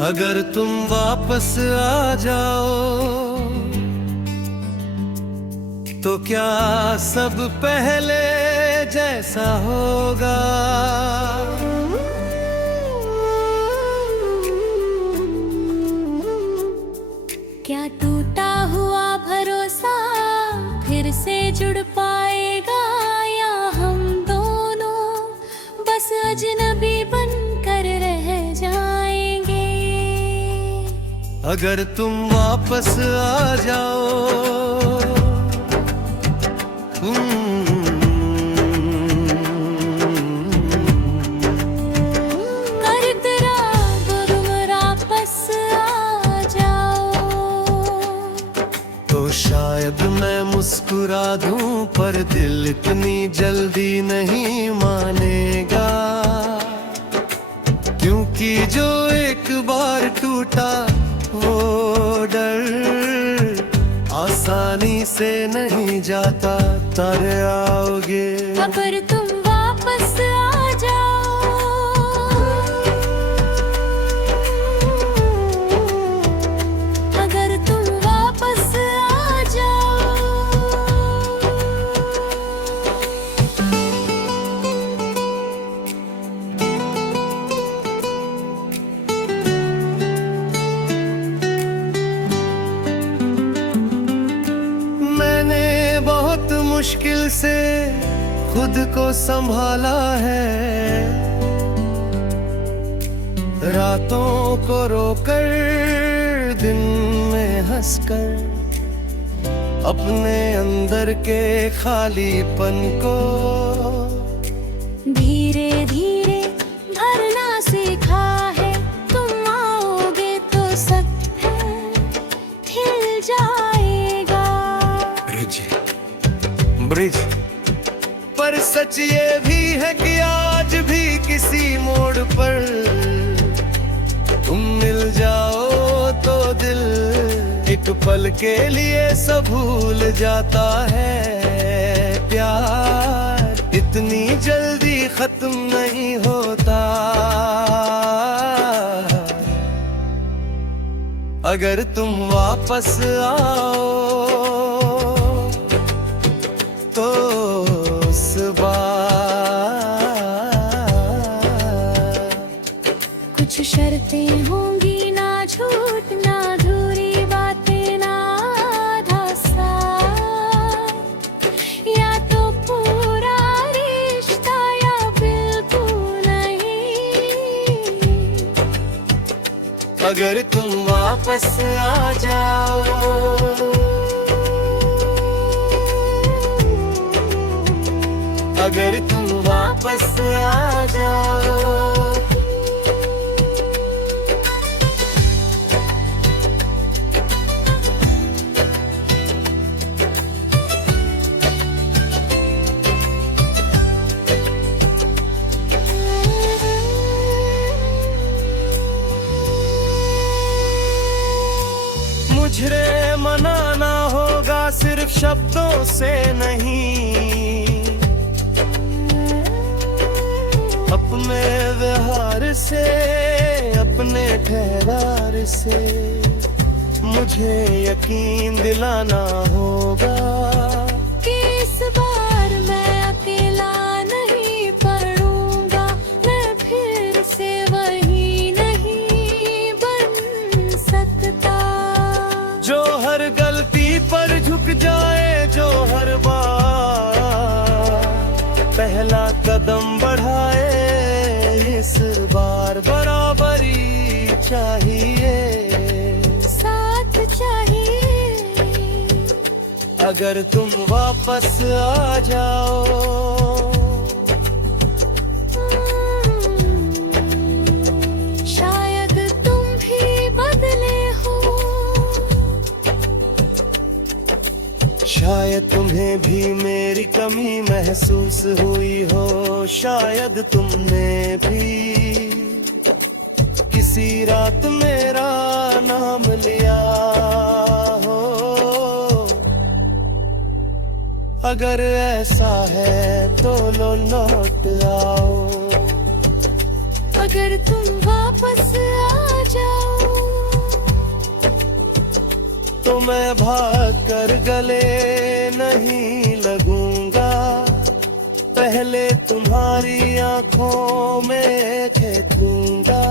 अगर तुम वापस आ जाओ तो क्या सब पहले जैसा होगा? क्या टूटा हुआ भरोसा फिर से जुड़ पाएगा, या हम दोनों बस अजनबी बनकर रह जाएंगे? अगर तुम वापस आ जाओ शायद मैं मुस्कुरा दूं, पर दिल इतनी जल्दी नहीं मानेगा। क्योंकि जो एक बार टूटा वो डर आसानी से नहीं जाता। तारे आओगे अगर तुम वापस आ जाओ, अगर तुम वापस आ जाओ। मैंने बहुत मुश्किल से खुद को संभाला है, रातों को रोकर दिन में हंसकर, अपने अंदर के खालीपन को धीरे धीरे भरना सीखा है। तुम आओगे तो सब खिल जाएगा। ब्रिज पर सच ये भी है कि आज भी किसी मोड़ पर तुम मिल जाओ तो दिल एक पल के लिए सब भूल जाता है। प्यार इतनी जल्दी खत्म नहीं होता। अगर तुम वापस आओ तो उस बार कुछ शर्तें होंगी, ना झूठ ना अधूरी बातें, ना आधा साथ, या तो पूरा रिश्ता या बिल्कुल नहीं। अगर तुम वापस आ जाओ अगर तुम वापस आ जाओ। मुझे मनाना होगा सिर्फ शब्दों से नहीं, अपने व्यवहार से, अपने ठहरार से मुझे यकीन दिलाना होगा कि इस बार मैं अकेला नहीं पड़ूंगा। मैं फिर से वही नहीं बन सकता जो हर गलती पर झुक जाए, जो हर बार पहला कदम बढ़ाए। इस बार बराबरी चाहिए, साथ चाहिए। अगर तुम वापस आ जाओ शायद तुम भी बदले हो, शायद तुम्हें भी मेरी कमी महसूस हुई हो। शायद तुमने भी किसी रात मेरा नाम लिया हो। अगर ऐसा है तो लो लौट आओ। अगर तुम वापस आ जाओ। तो मैं भाग कर गले नहीं लगूंगा, पहले तुम्हारी आंखों में देखूंगा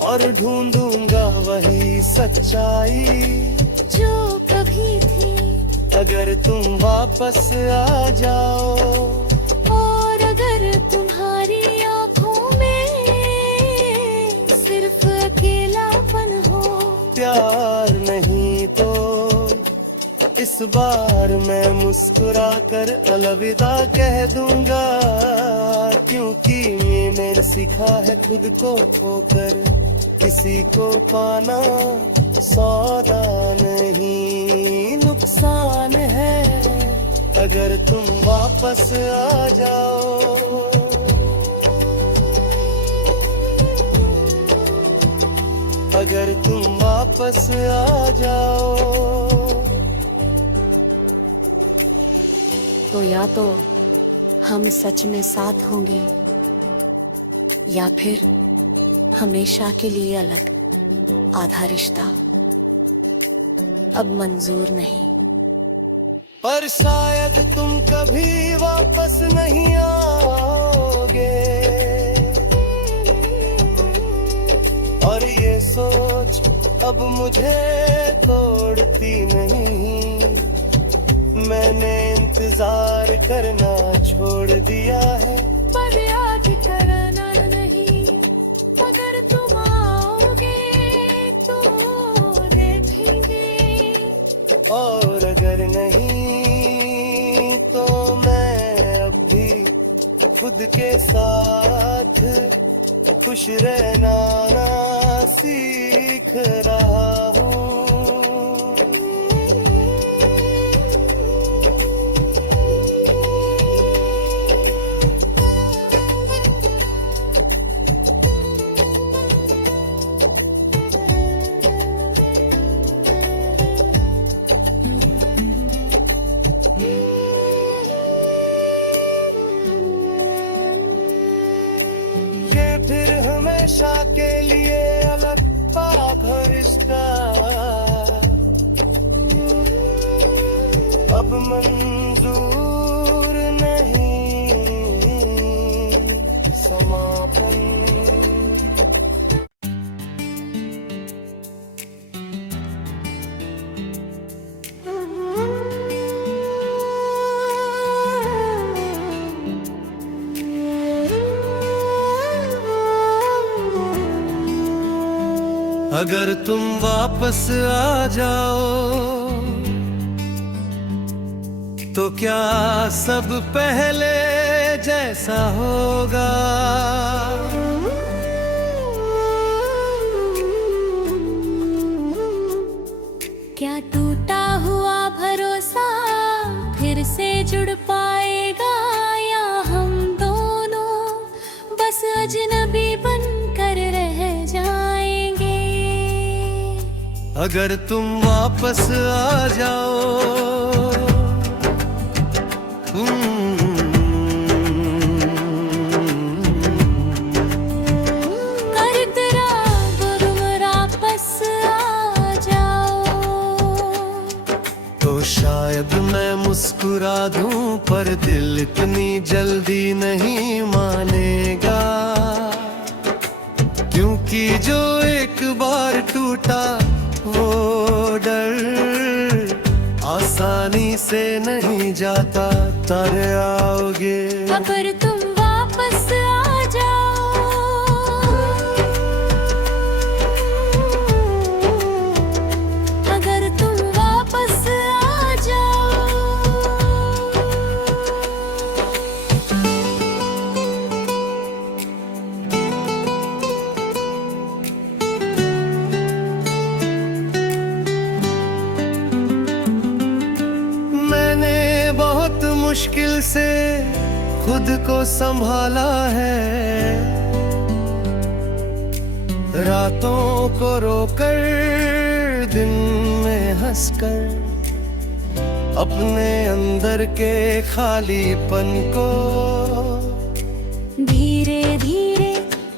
और ढूंढूंगा वही सच्चाई जो कभी थी। अगर तुम वापस आ जाओ, और अगर तुम्हारी आंखों में सिर्फ अकेलापन हो, प्यार नहीं तो इस बार मैं मुस्कुरा कर अलविदा कह दूंगा, क्योंकि मैंने सीखा है खुद को खोकर किसी को पाना सौदा नहीं नुकसान है। अगर तुम वापस आ जाओ, अगर तुम वापस आ जाओ, तो या तो हम सच में साथ होंगे या फिर हमेशा के लिए अलग। आधा रिश्ता अब मंजूर नहीं। पर शायद तुम कभी वापस नहीं आओगे, और ये सोच अब मुझे तोड़ती नहीं। मैंने इंतजार करना छोड़ दिया है, पर याद करना नहीं। अगर तुम आओगे तो देखेंगे, और अगर नहीं तो मैं अब भी खुद के साथ खुश रहना सीख रहा हूँ। फिर हमेशा के लिए अलग पाप रिश्ता अब मंजूर नहीं, समापन। अगर तुम वापस आ जाओ तो क्या सब पहले जैसा होगा? क्या टूटा हुआ भरोसा फिर से जुड़ पाएगा, या हम दोनों बस अजनबी बनकर रह जाएंगे? अगर तुम वापस आ जाओ, तो शायद मैं मुस्कुरा दूं, पर दिल इतनी जल्दी नहीं मानेगा, क्योंकि जो एक बार टूटा वो डर आसानी से नहीं जाता। तारे आओगे अगर तुम वापस आ जाओ, अगर तुम वापस आ जाओ। मैंने बहुत मुश्किल से खुद को संभाला है, रातों को रोकर दिन में हंसकर, अपने अंदर के खालीपन को धीरे धीरे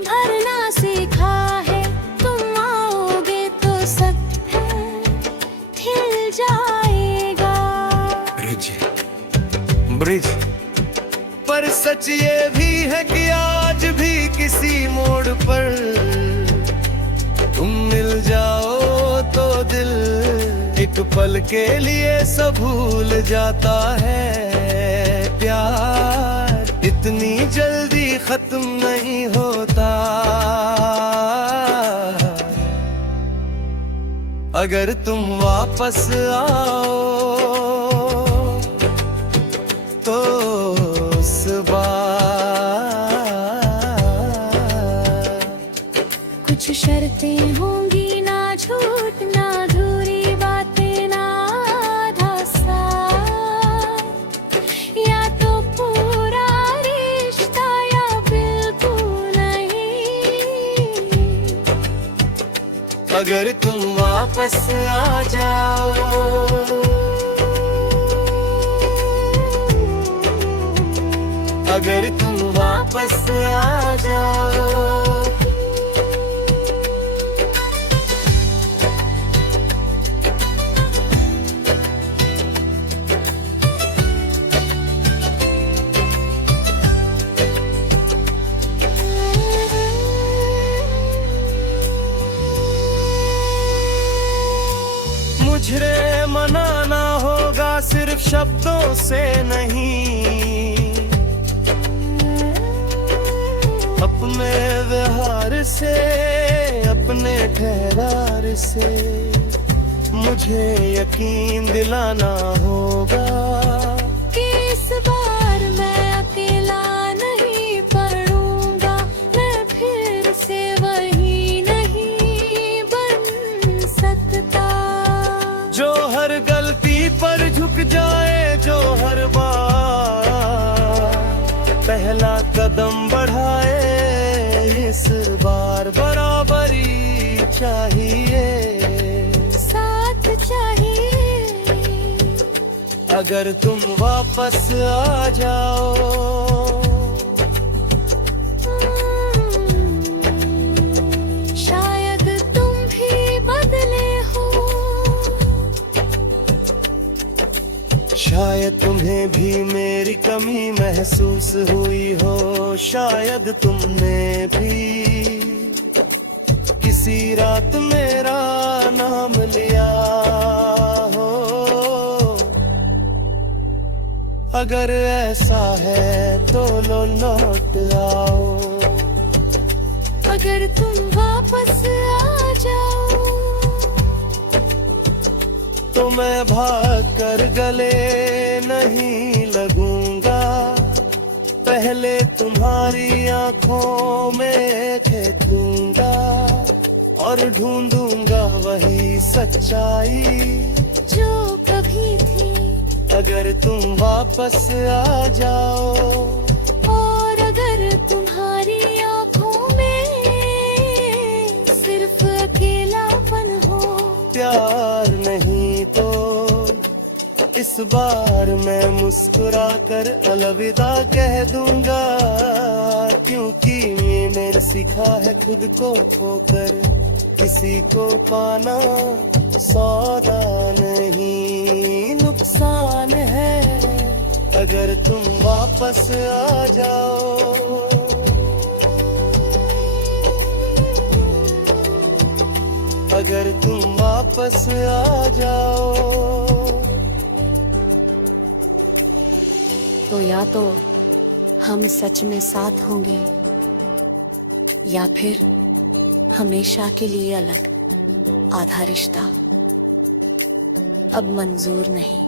भरना सीखा है। तुम आओगे तो सब है सच ये भी है कि आज भी किसी मोड़ पर तुम मिल जाओ तो दिल एक पल के लिए सब भूल जाता है। प्यार इतनी जल्दी खत्म नहीं होता। अगर तुम वापस आओ तो उस बार कुछ शर्तें होंगी, ना झूठ ना अधूरी बातें, ना आधा साथ, या तो पूरा रिश्ता या बिल्कुल नहीं। अगर तुम वापस आ जाओ अगर तुम वापस आ जाओ मुझे मनाना होगा सिर्फ शब्दों से नहीं, अपने व्यवहार से, अपने ठहरार से मुझे यकीन दिलाना होगा कि इस बार मैं अकेला नहीं पड़ूंगा, मैं फिर से वही नहीं बन सकता। जो हर गलती पर झुक जाए, जो हर बार पहला कदम बढ़ाए, इस बार बराबरी चाहिए, साथ चाहिए। अगर तुम वापस आ जाओ शायद तुम भी बदले हो, शायद तुम्हें भी मेरी कमी महसूस हुई हो, शायद तुमने भी किसी रात मेरा नाम लिया हो। अगर ऐसा है तो लो लौट आओ। अगर तुम वापस आ जाओ तो मैं भाग कर गले नहीं लगूंगा, पहले तुम्हारी आंखों में देखूंगा और ढूंढूंगा वही सच्चाई जो कभी थी। अगर तुम वापस आ जाओ और अगर तुम्हारी आंखों में सिर्फ अकेलापन हो, प्यार नहीं तो इस बार मैं मुस्कुरा कर अलविदा कह दूंगा, क्योंकि मैंने सीखा है खुद को खोकर किसी को पाना सौदा नहीं नुकसान है। अगर तुम वापस आ जाओ अगर तुम वापस आ जाओ तो या तो हम सच में साथ होंगे या फिर हमेशा के लिए अलग आधा रिश्ता अब मंजूर नहीं।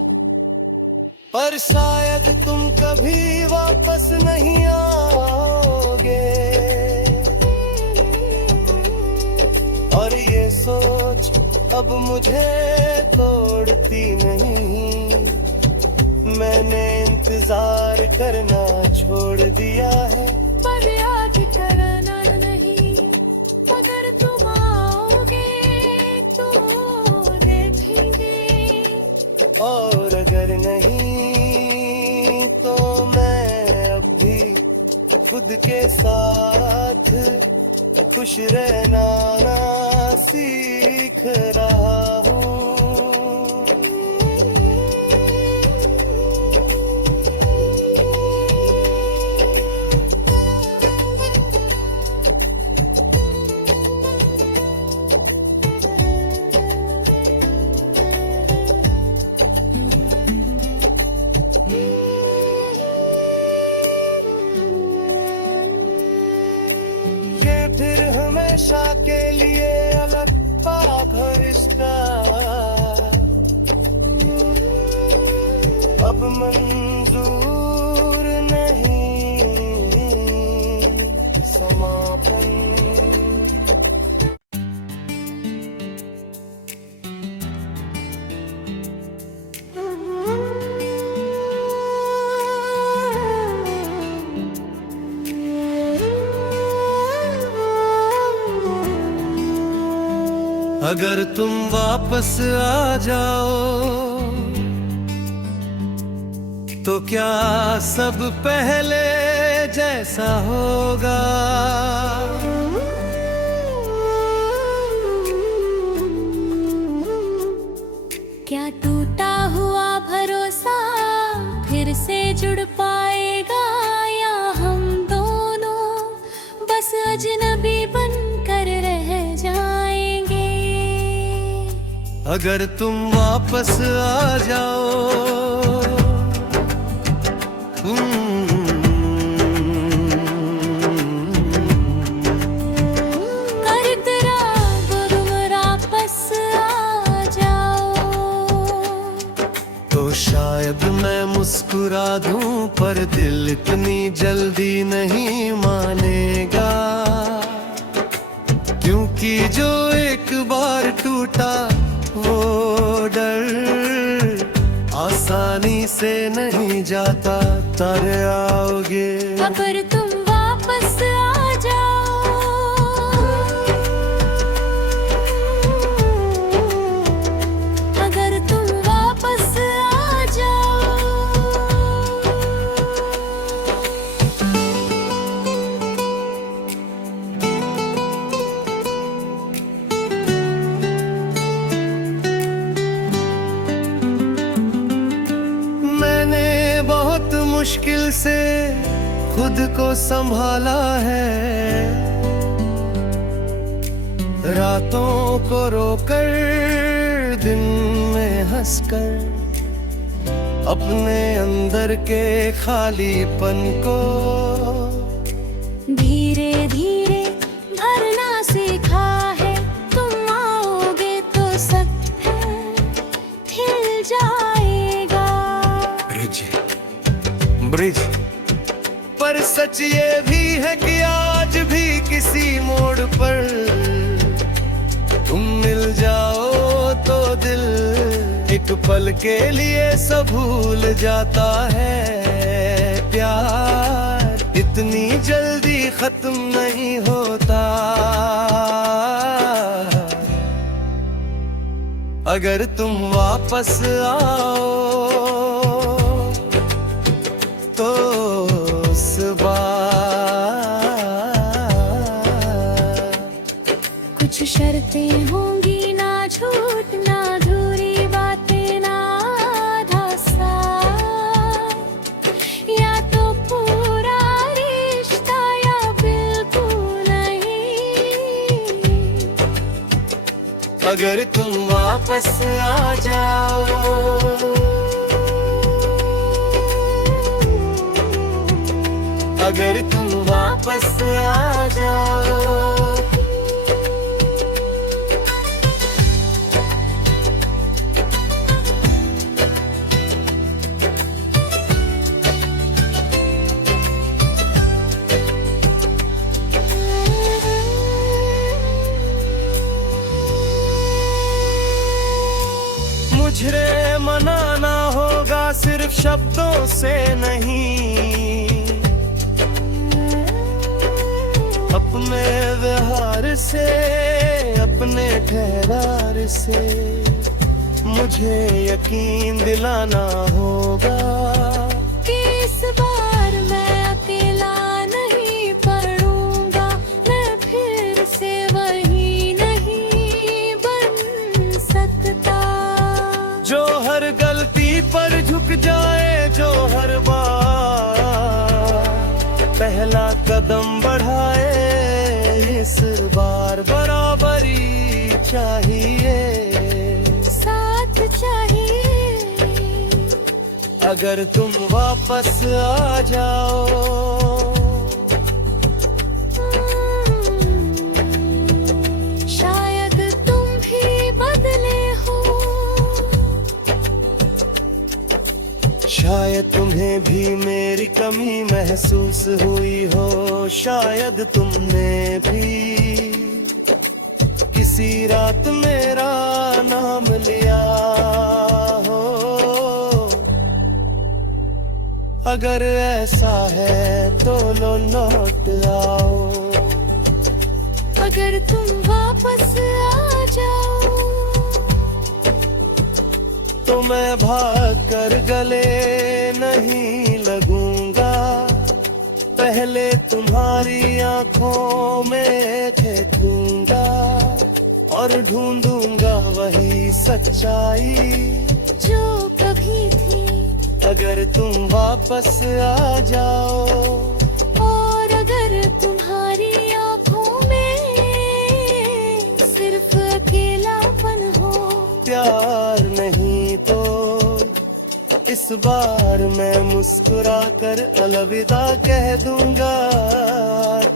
पर शायद तुम कभी वापस नहीं आओगे और ये सोच अब मुझे तोड़ती नहीं। मैंने इंतजार करना छोड़ दिया है, पर याद करना नहीं। अगर तुम आओगे तो देखेंगे, और अगर नहीं तो मैं अब भी खुद के साथ खुश रहना सीख रहा हूँ। हमेशा के लिए अलग पाक है रिश्ता अब मंजूर नहीं समापन। अगर तुम वापस आ जाओ तो क्या सब पहले जैसा होगा? क्या टूटा हुआ भरोसा फिर से जुड़ पाएगा, या हम दोनों बस अजनबी बनकर रह जाएंगे? अगर तुम वापस आ जाओ शायद मैं मुस्कुरा दूं पर दिल इतनी जल्दी नहीं मानेगा, क्योंकि जो एक बार टूटा वो डर आसानी से नहीं जाता। तारे आओगे अगर तुम वापस आ जाओ, अगर तुम वापस आ जाओ। मैंने बहुत मुश्किल से खुद को संभाला है, रातों को रोकर दिन में हंसकर अपने अंदर के खालीपन को धीरे धीरे भरना सीखा है। तुम आओगे तो सब खिल जाएगा। ब्रिज पर सच ये भी है कि आज भी किसी मोड़ पर तुम मिल जाओ तो दिल एक पल के लिए सब भूल जाता है। प्यार इतनी जल्दी खत्म नहीं होता। अगर तुम वापस आओ तो उस बार कुछ शर्तें होंगी, ना झूठ ना अधूरी बातें ना आधा साथ, या तो पूरा रिश्ता या बिल्कुल नहीं। अगर तुम वापस आ जाओ अगर तुम वापस आ जाओ। मुझे मनाना होगा सिर्फ शब्दों से नहीं, अपने व्यवहार से, अपने ठहरार से मुझे यकीन दिलाना होगा कि इस बार मैं अकेला नहीं पड़ूंगा, मैं फिर से वही नहीं बन सकता। जो हर गलती पर झुक जाए, जो हर बार पहला कदम बढ़ाए, इस बार बराबरी चाहिए, साथ चाहिए। अगर तुम वापस आ जाओ में तुम्हें भी मेरी कमी महसूस हुई हो, शायद तुमने भी किसी रात मेरा नाम लिया हो। अगर ऐसा है तो लो लौट आओ, अगर तुम वापस आ जाओ तो मैं भाग कर गले नहीं लगूंगा, पहले तुम्हारी आंखों में देखूंगा और ढूंढूंगा वही सच्चाई जो कभी थी। अगर तुम वापस आ जाओ, और अगर तुम्हारी आंखों में सिर्फ अकेलापन हो, प्यार नहीं तो इस बार मैं मुस्कुरा कर अलविदा कह दूंगा,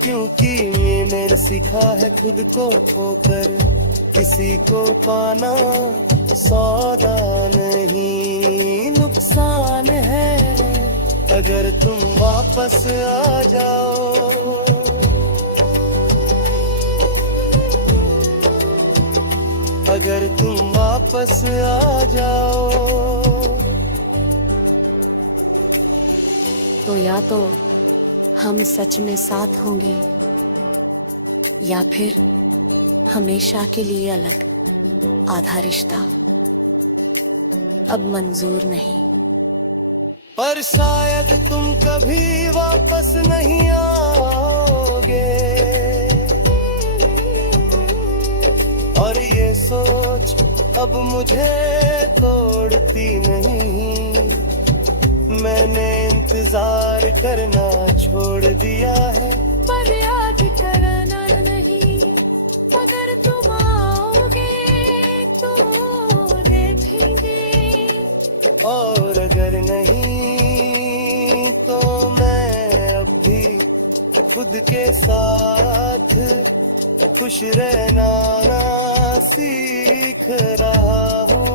क्योंकि मैंने सीखा है खुद को खोकर किसी को पाना सौदा नहीं नुकसान है। अगर तुम वापस आ जाओ, अगर तुम वापस आ जाओ, तो या तो हम सच में साथ होंगे या फिर हमेशा के लिए अलग आधा रिश्ता अब मंजूर नहीं। पर शायद तुम कभी वापस नहीं आओगे, और ये सोच अब मुझे तोड़ती नहीं। मैंने इंतजार करना छोड़ दिया है, पर याद करना नहीं। अगर तुम आओगे तो देखेंगे, और अगर नहीं तो मैं अब भी खुद के साथ खुश रहना सीख रहा हूँ।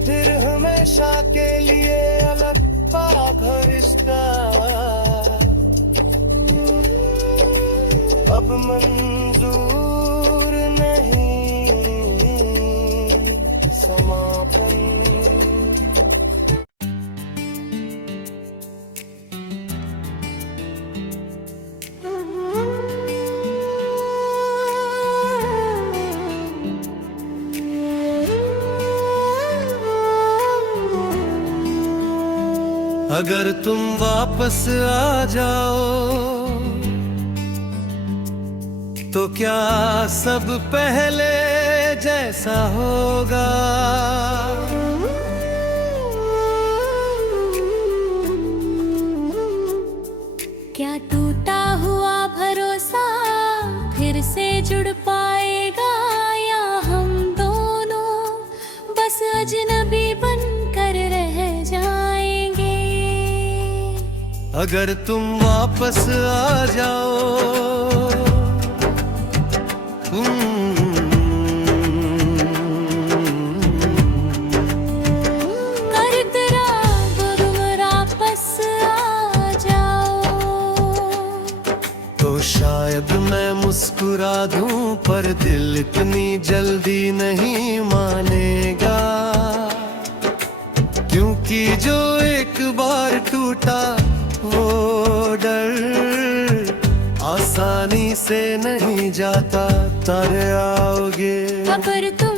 फिर हमेशा के लिए अलग पाक रिश्ता अब मंजूर नहीं, समापन। अगर तुम वापस आ जाओ तो क्या सब पहले जैसा होगा? क्या टूटा हुआ भरोसा फिर से जुड़ पाएगा, या हम दोनों बस अजनबी बनकर रह जाएंगे? अगर तुम वापस आ जाओ, तो शायद मैं मुस्कुरा दूं, पर दिल इतनी जल्दी नहीं मानेगा, क्योंकि जो एक बार टूटा वो डर आसानी से नहीं जाता। तारे आओगे अगर तुम